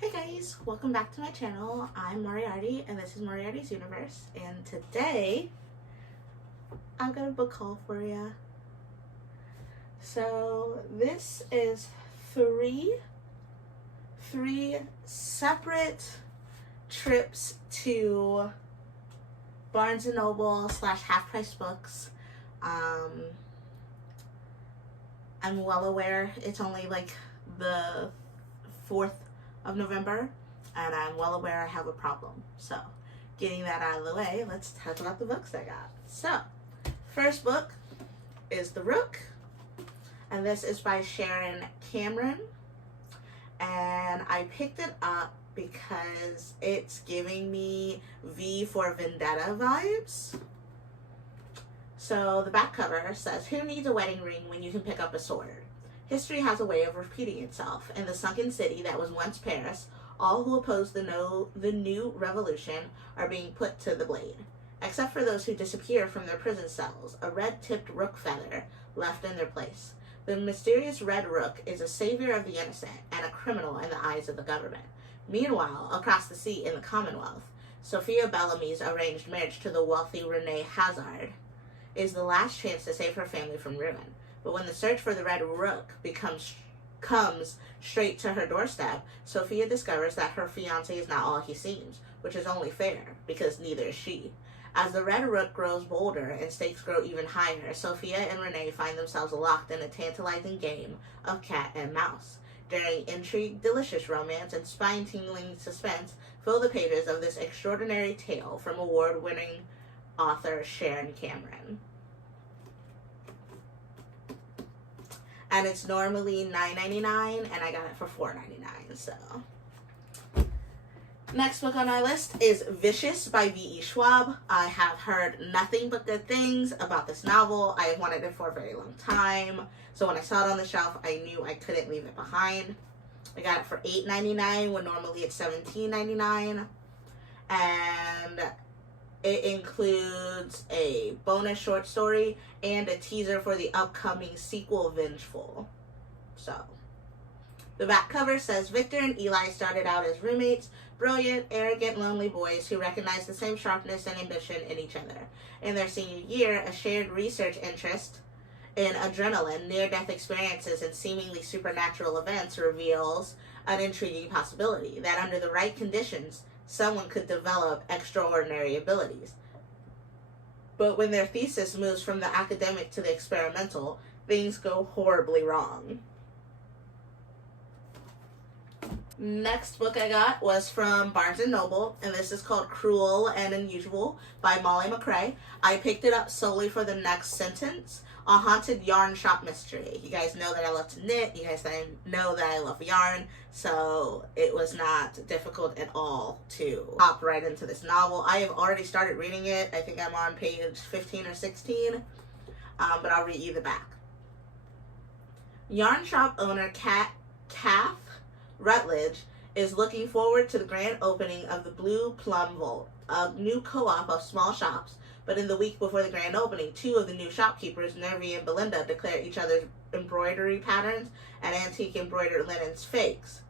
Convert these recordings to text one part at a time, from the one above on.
Hey guys, welcome back to my channel. I'm Moriarty and this is Moriarty's Universe, and today I've got a book haul for you. So this is three separate trips to Barnes & Noble / Half Price Books. I'm well aware it's only like the 4th of November, and I'm well aware I have a problem. So, getting that out of the way, let's talk about the books I got. So, first book is The Rook, and this is by Sharon Cameron. And I picked it up because it's giving me V for Vendetta vibes. So the back cover says, "Who needs a wedding ring when you can pick up a sword? History has a way of repeating itself. In the sunken city that was once Paris, all who oppose the new revolution are being put to the blade. Except for those who disappear from their prison cells, a red-tipped rook feather left in their place. The mysterious Red Rook is a savior of the innocent and a criminal in the eyes of the government. Meanwhile, across the sea in the Commonwealth, Sophia Bellamy's arranged marriage to the wealthy Rene Hazard is the last chance to save her family from ruin. But when the search for the Red Rook comes straight to her doorstep, Sophia discovers that her fiancé is not all he seems, which is only fair, because neither is she. As the Red Rook grows bolder and stakes grow even higher, Sophia and Renee find themselves locked in a tantalizing game of cat and mouse. During intrigue, delicious romance, and spine-tingling suspense fill the pages of this extraordinary tale from award-winning author Sharon Cameron." And it's normally $9.99, and I got it for $4.99, so. Next book on my list is Vicious by V.E. Schwab. I have heard nothing but good things about this novel. I have wanted it for a very long time. So when I saw it on the shelf, I knew I couldn't leave it behind. I got it for $8.99 when normally it's $17.99. And it includes a bonus short story and a teaser for the upcoming sequel, Vengeful. So, the back cover says, "Victor and Eli started out as roommates, brilliant, arrogant, lonely boys who recognize the same sharpness and ambition in each other. In their senior year, a shared research interest in adrenaline, near-death experiences, and seemingly supernatural events reveals an intriguing possibility that under the right conditions, someone could develop extraordinary abilities. But when their thesis moves from the academic to the experimental, things go horribly wrong." Next book I got was from Barnes & Noble, and this is called Cruel and Unusual by Molly McRae. I picked it up solely for the next sentence, a haunted yarn shop mystery. You guys know that I love to knit. You guys know that I love yarn, so it was not difficult at all to hop right into this novel. I have already started reading it. I think I'm on page 15 or 16, but I'll read you the back. Yarn shop owner Kath Rutledge is looking forward to the grand opening of the Blue Plum Vault, a new co-op of small shops. But in the week before the grand opening, two of the new shopkeepers, Nervy and Belinda, declare each other's embroidery patterns and antique embroidered linens fakes,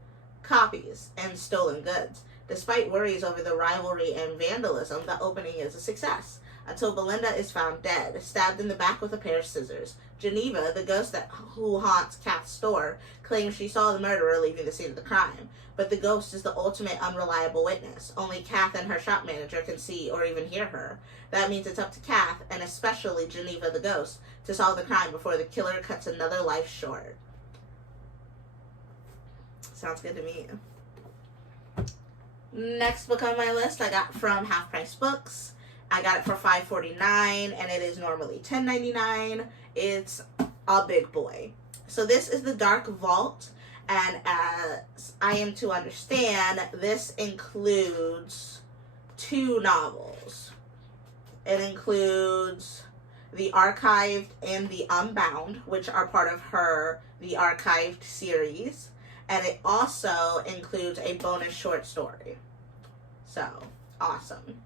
copies, and stolen goods. Despite worries over the rivalry and vandalism, the opening is a success, until Belinda is found dead, stabbed in the back with a pair of scissors. Geneva, the ghost who haunts Kath's store, claims she saw the murderer leaving the scene of the crime. But the ghost is the ultimate unreliable witness. Only Kath and her shop manager can see or even hear her. That means it's up to Kath, and especially Geneva the ghost, to solve the crime before the killer cuts another life short. Sounds good to me. Next book on my list I got from Half Price Books. I got it for $5.49, and it is normally $10.99. It's a big boy. So this is The Dark Vault, and as I am to understand, this includes 2 novels. It includes The Archived and The Unbound, which are part of The Archived series, and it also includes a bonus short story. So, awesome.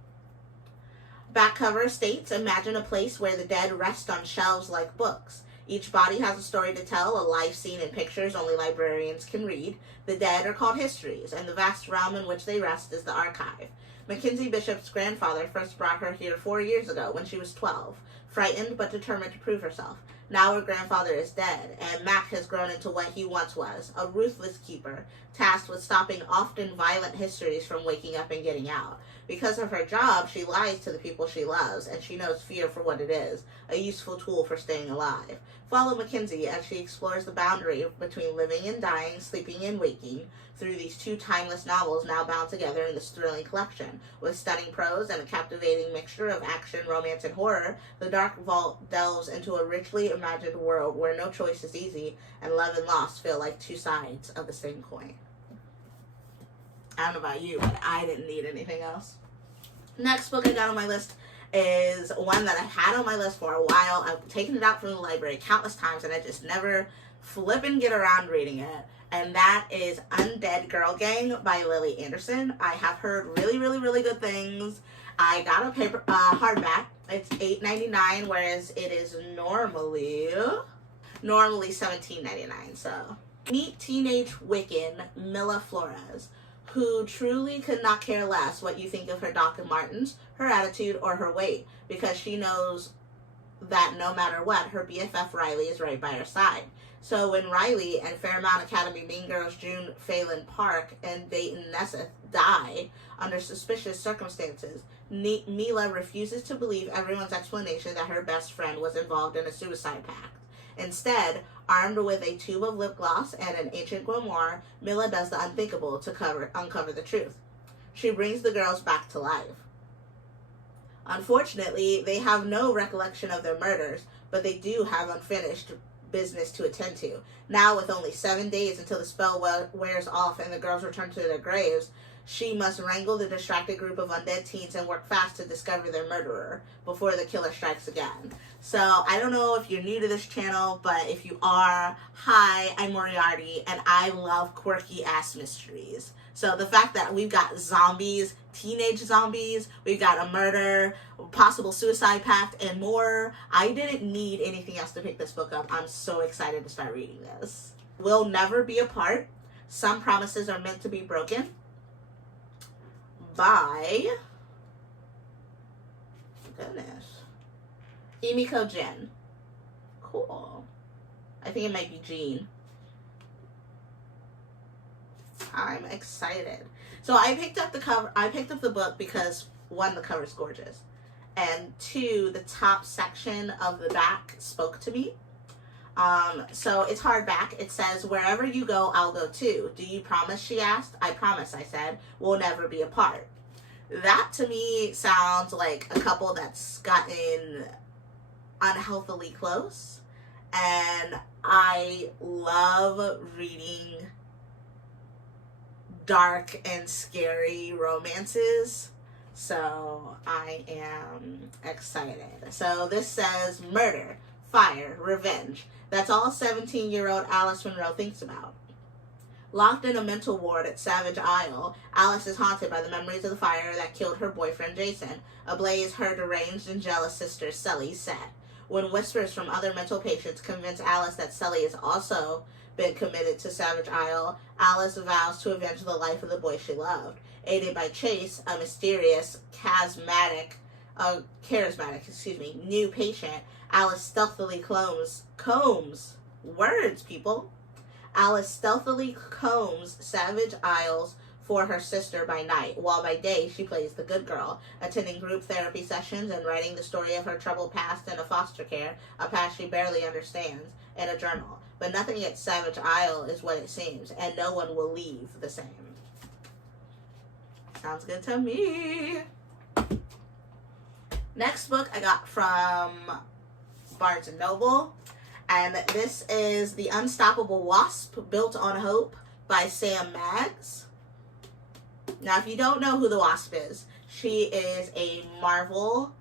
Back cover states, "Imagine a place where the dead rest on shelves like books. Each body has a story to tell, a life scene in pictures only librarians can read. The dead are called histories, and the vast realm in which they rest is the archive. Mackenzie Bishop's grandfather first brought her here 4 years ago when she was 12, frightened but determined to prove herself. Now her grandfather is dead, and Mac has grown into what he once was, a ruthless keeper, tasked with stopping often violent histories from waking up and getting out. Because of her job, she lies to the people she loves, and she knows fear for what it is, a useful tool for staying alive. Follow Mackenzie as she explores the boundary between living and dying, sleeping and waking, through these two timeless novels now bound together in this thrilling collection. With stunning prose and a captivating mixture of action, romance, and horror, The Dark Vault delves into a richly imagined world where no choice is easy, and love and loss feel like two sides of the same coin. I don't know about you, but I didn't need anything else. Next book I got on my list is one that I've had on my list for a while. I've taken it out from the library countless times, and I just never flippin' get around reading it. And that is Undead Girl Gang by Lily Anderson. I have heard really, really, really good things. I got a hardback. It's $8.99, whereas it is normally $17.99. So meet teenage Wiccan Mila Flores, who truly could not care less what you think of her Doc and Martens, her attitude, or her weight, because she knows that no matter what, her BFF Riley is right by her side. So when Riley and Fairmount Academy Mean Girls June Phelan Park and Dayton Nesseth die under suspicious circumstances, Mila refuses to believe everyone's explanation that her best friend was involved in a suicide pact. Instead, armed with a tube of lip gloss and an ancient grimoire, Mila does the unthinkable to uncover the truth. She brings the girls back to life. Unfortunately, they have no recollection of their murders, but they do have unfinished business to attend to. Now, with only 7 days until the spell wears off and the girls return to their graves, she must wrangle the distracted group of undead teens and work fast to discover their murderer before the killer strikes again. So, I don't know if you're new to this channel, but if you are, hi, I'm Moriarty, and I love quirky-ass mysteries. So, the fact that we've got zombies, teenage zombies, we've got a murder, possible suicide pact, and more, I didn't need anything else to pick this book up. I'm so excited to start reading this. We'll never be apart. Some promises are meant to be broken. By, goodness, Emiko Jin. Cool. I think it might be Jean. I'm excited. So I picked up the book because, one, the cover's gorgeous, and two, the top section of the back spoke to me. So it's hardback. It says, "Wherever you go, I'll go too. Do you promise?" she asked. "I promise," I said. "We'll never be apart." That to me sounds like a couple that's gotten unhealthily close. And I love reading dark and scary romances. So I am excited. So this says, murder, fire, revenge. That's all 17-year-old Alice Monroe thinks about. Locked in a mental ward at Savage Isle, Alice is haunted by the memories of the fire that killed her boyfriend Jason, a blaze her deranged and jealous sister Sully set. When whispers from other mental patients convince Alice that Sully has also been committed to Savage Isle, Alice vows to avenge the life of the boy she loved. Aided by Chase, a mysterious, charismatic new patient, Alice stealthily combs Savage Isles for her sister by night, while by day she plays the good girl, attending group therapy sessions and writing the story of her troubled past in a foster care, a past she barely understands, in a journal. But nothing at Savage Isle is what it seems, and no one will leave the same. Sounds good to me. Next book I got from Barnes & Noble, and this is The Unstoppable Wasp, Built on Hope by Sam Maggs. Now, if you don't know who the Wasp is, she is a Marvel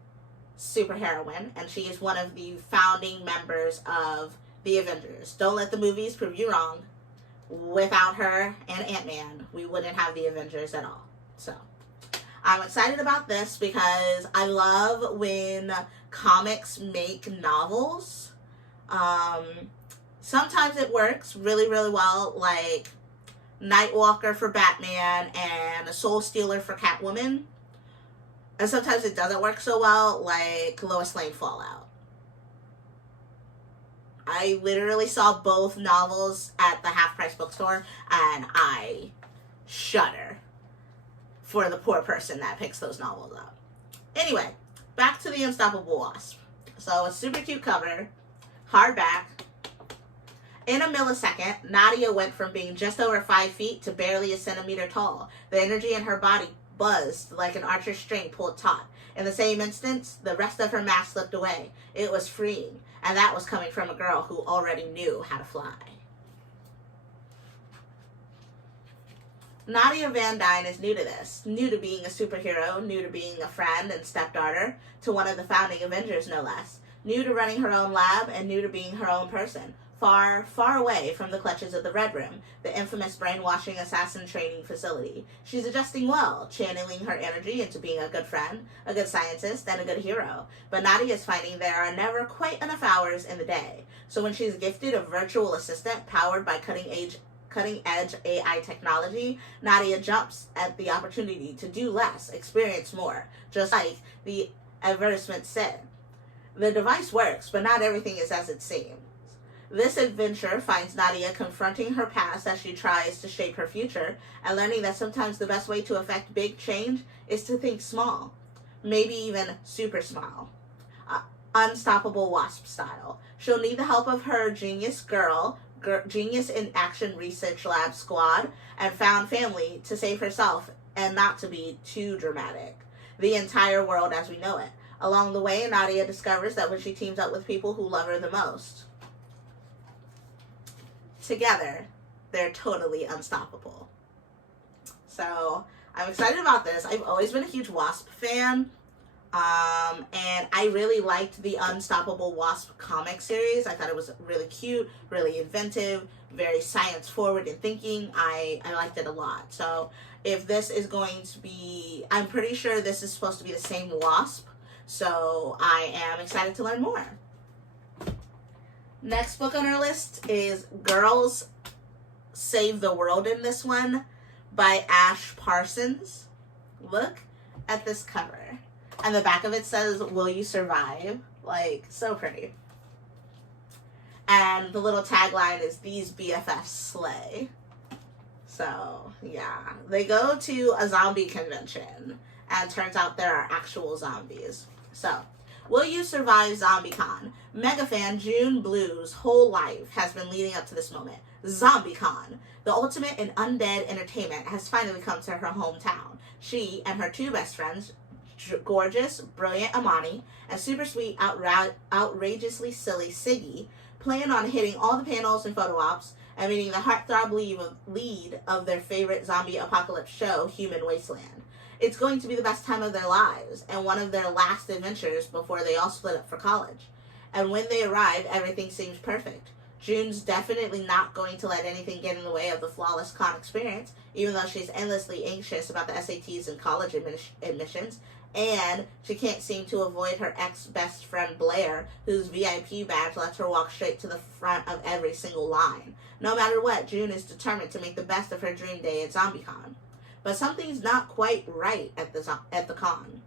superheroine, and she is one of the founding members of the Avengers. Don't let the movies prove you wrong. Without her and Ant-Man, we wouldn't have the Avengers at all. So, I'm excited about this because I love when comics make novels Sometimes it works really, really well, like Nightwalker for Batman and a Soul Stealer for Catwoman. And sometimes it doesn't work so well, like Lois Lane Fallout. I literally saw both novels at the half-price bookstore, and I shudder for the poor person that picks those novels up. Anyway, back to the Unstoppable Wasp. So, a super cute cover, hardback. In a millisecond, Nadia went from being just over 5 feet to barely a centimeter tall. The energy in her body buzzed like an archer's string pulled taut. In the same instance, the rest of her mask slipped away. It was freeing, and that was coming from a girl who already knew how to fly. Nadia Van Dyne is new to this, new to being a superhero, new to being a friend and stepdaughter to one of the founding Avengers, no less. New to running her own lab and new to being her own person. Far, far away from the clutches of the Red Room, the infamous brainwashing assassin training facility. She's adjusting well, channeling her energy into being a good friend, a good scientist, and a good hero. But Nadia is finding there are never quite enough hours in the day. So when she's gifted a virtual assistant powered by cutting-edge AI technology, Nadia jumps at the opportunity to do less, experience more, just like the advertisement said. The device works, but not everything is as it seems. This adventure finds Nadia confronting her past as she tries to shape her future, and learning that sometimes the best way to affect big change is to think small, maybe even super small. Unstoppable Wasp style. She'll need the help of her Genius in Action Research Lab squad and found family to save herself and not to be too dramatic. The entire world as we know it. Along the way, Nadia discovers that when she teams up with people who love her the most, together, they're totally unstoppable. So, I'm excited about this. I've always been a huge Wasp fan. And I really liked the Unstoppable Wasp comic series. I thought it was really cute, really inventive, very science forward in thinking. I liked it a lot. So if this is going to be, I'm pretty sure this is supposed to be the same Wasp. So I am excited to learn more. Next book on our list is Girls Save the World in this one by Ash Parsons. Look at this cover. And the back of it says, "Will you survive?" Like, so pretty. And the little tagline is, "These BFFs slay." So, yeah. They go to a zombie convention. And it turns out there are actual zombies. So, will you survive ZombieCon? Mega fan June Blue's whole life has been leading up to this moment. ZombieCon, the ultimate in undead entertainment, has finally come to her hometown. She and her two best friends, gorgeous, brilliant Amani, and super sweet, outrageously silly Siggy, plan on hitting all the panels and photo ops and meeting the heartthrob lead of their favorite zombie apocalypse show, Human Wasteland. It's going to be the best time of their lives and one of their last adventures before they all split up for college. And when they arrive, everything seems perfect. June's definitely not going to let anything get in the way of the flawless con experience, even though she's endlessly anxious about the SATs and college admissions. And she can't seem to avoid her ex-best friend Blair, whose VIP badge lets her walk straight to the front of every single line. No matter what, June is determined to make the best of her dream day at ZombieCon. But something's not quite right at the con.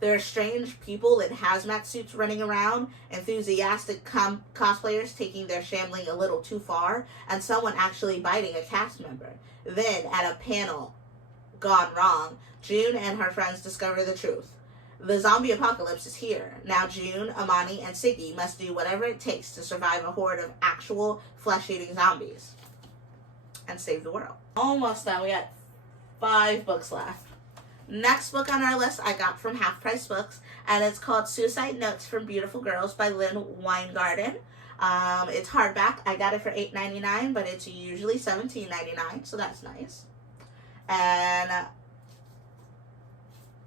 There are strange people in hazmat suits running around, enthusiastic cosplayers taking their shambling a little too far, and someone actually biting a cast member. Then, at a panel gone wrong, June and her friends discover the truth. The zombie apocalypse is here. Now June, Amani, and Siggy must do whatever it takes to survive a horde of actual flesh-eating zombies and save the world. Almost done. We got 5 books left. Next book on our list I got from Half Price Books, and it's called Suicide Notes from Beautiful Girls by Lynn Weingarten. It's hardback. I got it for $8.99, but it's usually $17.99, so that's nice. And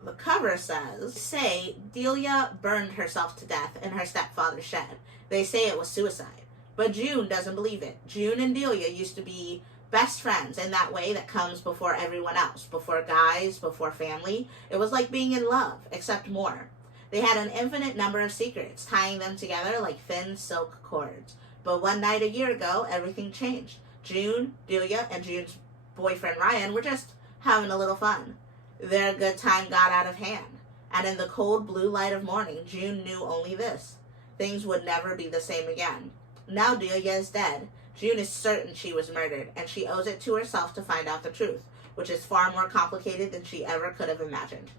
the cover says, say Delia burned herself to death in her stepfather's shed. They say it was suicide. But June doesn't believe it. June and Delia used to be best friends in that way that comes before everyone else, before guys, before family. It was like being in love, except more. They had an infinite number of secrets, tying them together like thin silk cords. But one night a year ago, everything changed. June, Delia, and June's boyfriend Ryan were just having a little fun. Their good time got out of hand. And in the cold blue light of morning, June knew only this: things would never be the same again. Now Delia is dead. June is certain she was murdered, and she owes it to herself to find out the truth, which is far more complicated than she ever could have imagined.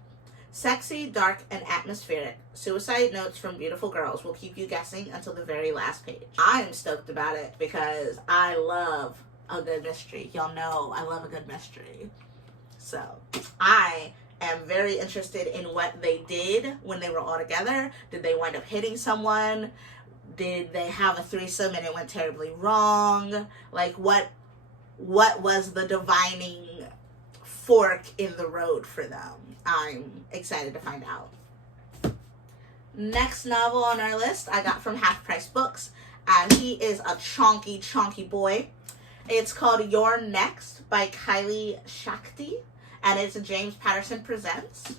Sexy, dark, and atmospheric, suicide notes from beautiful girls will keep you guessing until the very last page. I am stoked about it because I love a good mystery. Y'all know I love a good mystery. So, I am very interested in what they did when they were all together. Did they wind up hitting someone? Did they have a threesome and it went terribly wrong? Like, what was the divining fork in the road for them? I'm excited to find out. Next novel on our list I got from Half Price Books, and he is a chonky boy. It's called You're Next by Kylie Shakti, and it's a James Patterson Presents.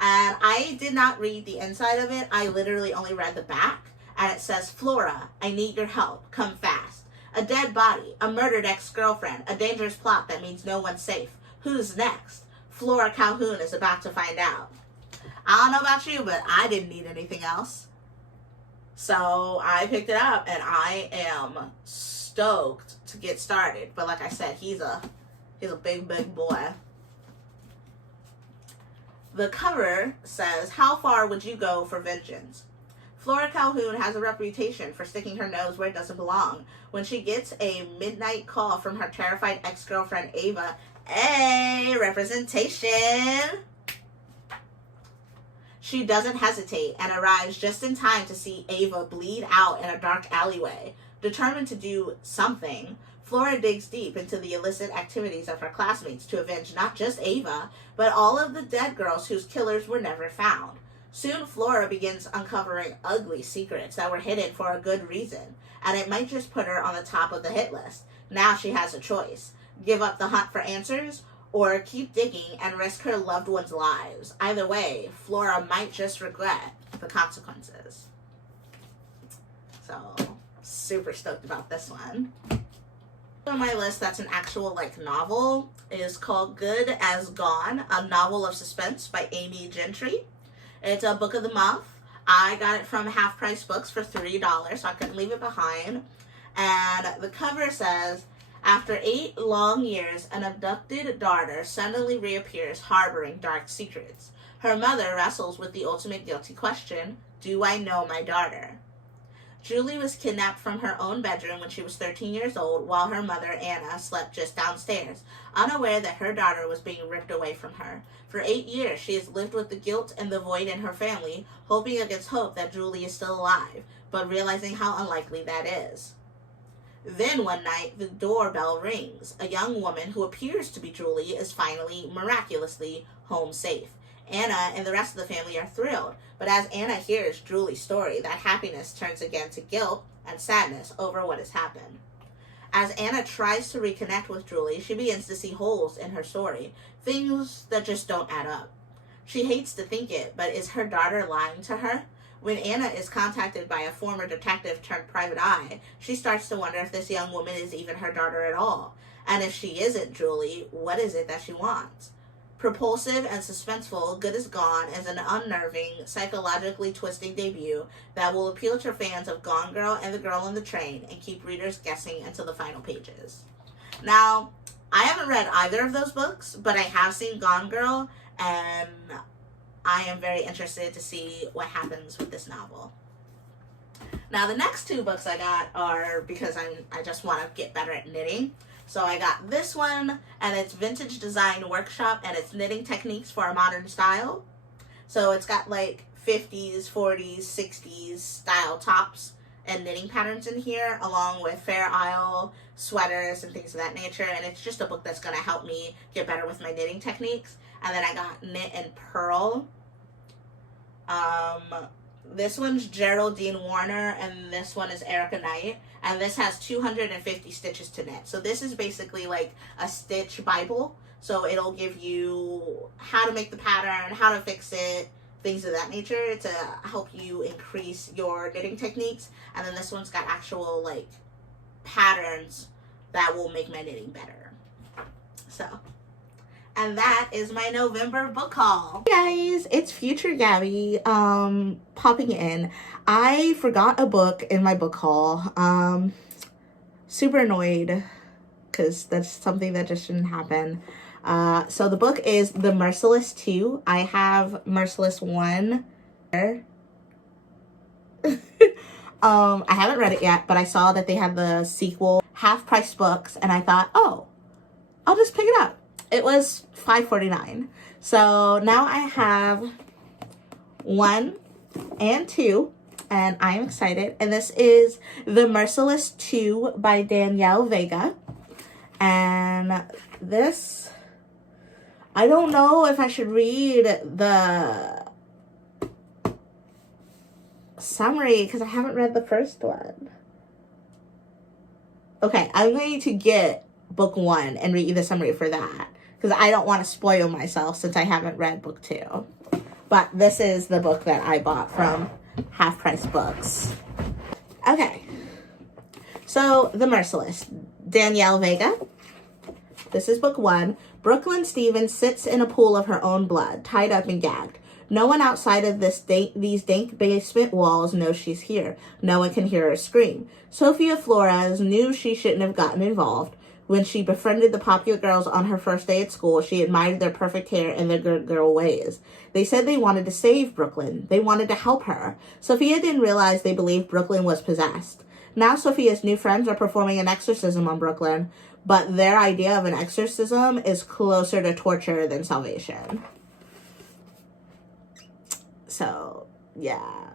And I did not read the inside of it. I literally only read the back, and it says, Flora, I need your help. Come fast. A dead body, a murdered ex-girlfriend, a dangerous plot that means no one's safe. Who's next? Flora Calhoun is about to find out. I don't know about you, but I didn't need anything else. So I picked it up, and I am stoked to get started. But like I said, he's a big boy. The cover says, how far would you go for vengeance? Flora Calhoun has a reputation for sticking her nose where it doesn't belong. When she gets a midnight call from her terrified ex-girlfriend Ava, hey, representation! She doesn't hesitate and arrives just in time to see Ava bleed out in a dark alleyway. Determined to do something, Flora digs deep into the illicit activities of her classmates to avenge not just Ava, but all of the dead girls whose killers were never found. Soon, Flora begins uncovering ugly secrets that were hidden for a good reason, and it might just put her on the top of the hit list. Now she has a choice: give up the hunt for answers, or keep digging and risk her loved ones' lives. Either way, Flora might just regret the consequences. So, super stoked about this one. On my list that's an actual novel is called Good as Gone, a novel of suspense by Amy Gentry. It's a book of the month. I got it from Half Price Books for $3, so I couldn't leave it behind. And the cover says, after 8 long years, an abducted daughter suddenly reappears harboring dark secrets. Her mother wrestles with the ultimate guilty question: do I know my daughter? Julie was kidnapped from her own bedroom when she was 13 years old, while her mother, Anna, slept just downstairs, unaware that her daughter was being ripped away from her. For 8 years, she has lived with the guilt and the void in her family, hoping against hope that Julie is still alive, but realizing how unlikely that is. Then one night, the doorbell rings. A young woman who appears to be Julie is finally, miraculously, home safe. Anna and the rest of the family are thrilled, but as Anna hears Julie's story, that happiness turns again to guilt and sadness over what has happened. As Anna tries to reconnect with Julie, she begins to see holes in her story, things that just don't add up. She hates to think it, but is her daughter lying to her? When Anna is contacted by a former detective turned private eye, she starts to wonder if this young woman is even her daughter at all. And if she isn't Julie, what is it that she wants? Propulsive and suspenseful, Good as Gone is an unnerving, psychologically twisting debut that will appeal to fans of Gone Girl and The Girl on the Train and keep readers guessing until the final pages. Now, I haven't read either of those books, but I have seen Gone Girl, and I am very interested to see what happens with this novel. Now, the next 2 books I got are because I just want to get better at knitting. So I got this one, and it's Vintage Design Workshop, and it's knitting techniques for a modern style. So it's got 50s, 40s, 60s style tops and knitting patterns in here, along with Fair Isle sweaters and things of that nature. And it's just a book that's going to help me get better with my knitting techniques. And then I got Knit and Purl. This one's Geraldine Warner, and this one is Erica Knight. And this has 250 stitches to knit. So this is basically a stitch Bible. So it'll give you how to make the pattern, how to fix it, things of that nature to help you increase your knitting techniques. And then this one's got actual like patterns that will make my knitting better. So, and that is my November book haul. Hey guys, it's Future Gabby popping in. I forgot a book in my book haul. Super annoyed because that's something that just shouldn't happen. So the book is The Merciless Two. I have Merciless One. I haven't read it yet, but I saw that they had the sequel, Half Price Books, and I thought, oh, I'll just pick it up. It was $5.49. So now I have 1 and 2, and I'm excited. And this is The Merciless Two by Danielle Vega. And this, I don't know if I should read the summary because I haven't read the first one. Okay, I'm going to get book 1 and read you the summary for that because I don't want to spoil myself since I haven't read book 2. But this is the book that I bought from Half Price Books. Okay, so The Merciless, Danielle Vega. This is book 1. Brooklyn Stevens sits in a pool of her own blood, tied up and gagged. No one outside of these dank basement walls knows she's here. No one can hear her scream. Sophia Flores knew she shouldn't have gotten involved. When she befriended the popular girls on her first day at school, she admired their perfect hair and their good girl ways. They said they wanted to save Brooklyn. They wanted to help her. Sophia didn't realize they believed Brooklyn was possessed. Now Sophia's new friends are performing an exorcism on Brooklyn, but their idea of an exorcism is closer to torture than salvation. So, yeah.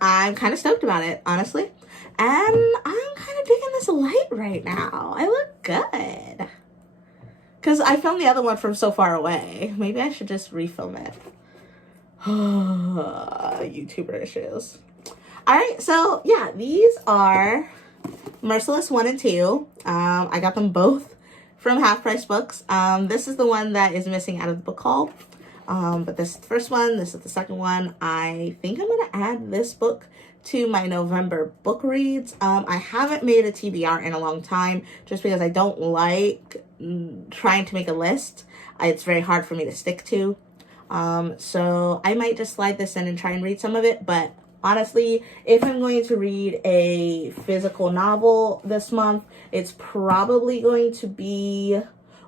I'm kind of stoked about it, honestly. And I'm kind of digging this light right now. I look good. Because I filmed the other one from so far away. Maybe I should just refilm it. YouTuber issues. Alright, so yeah, these are Merciless 1 and 2. I got them both from Half Price Books. This is the one that is missing out of the book haul. But this is the first one. This is the second one. I think I'm going to add this book to my November book reads. I haven't made a TBR in a long time just because I don't like trying to make a list. It's very hard for me to stick to. So I might just slide this in and try and read some of it, but honestly, if I'm going to read a physical novel this month, it's probably going to be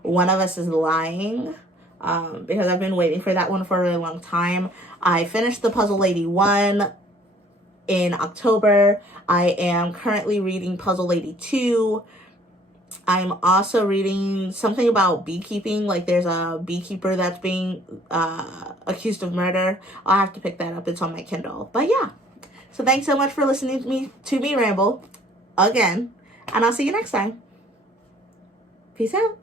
One of Us is Lying, because I've been waiting for that one for a really long time. I finished the Puzzle Lady 1 in October. I am currently reading Puzzle Lady 2. I'm also reading something about beekeeping, like there's a beekeeper that's being accused of murder. I'll have to pick that up. It's on my Kindle. But yeah. So thanks so much for listening to me ramble again, and I'll see you next time. Peace out.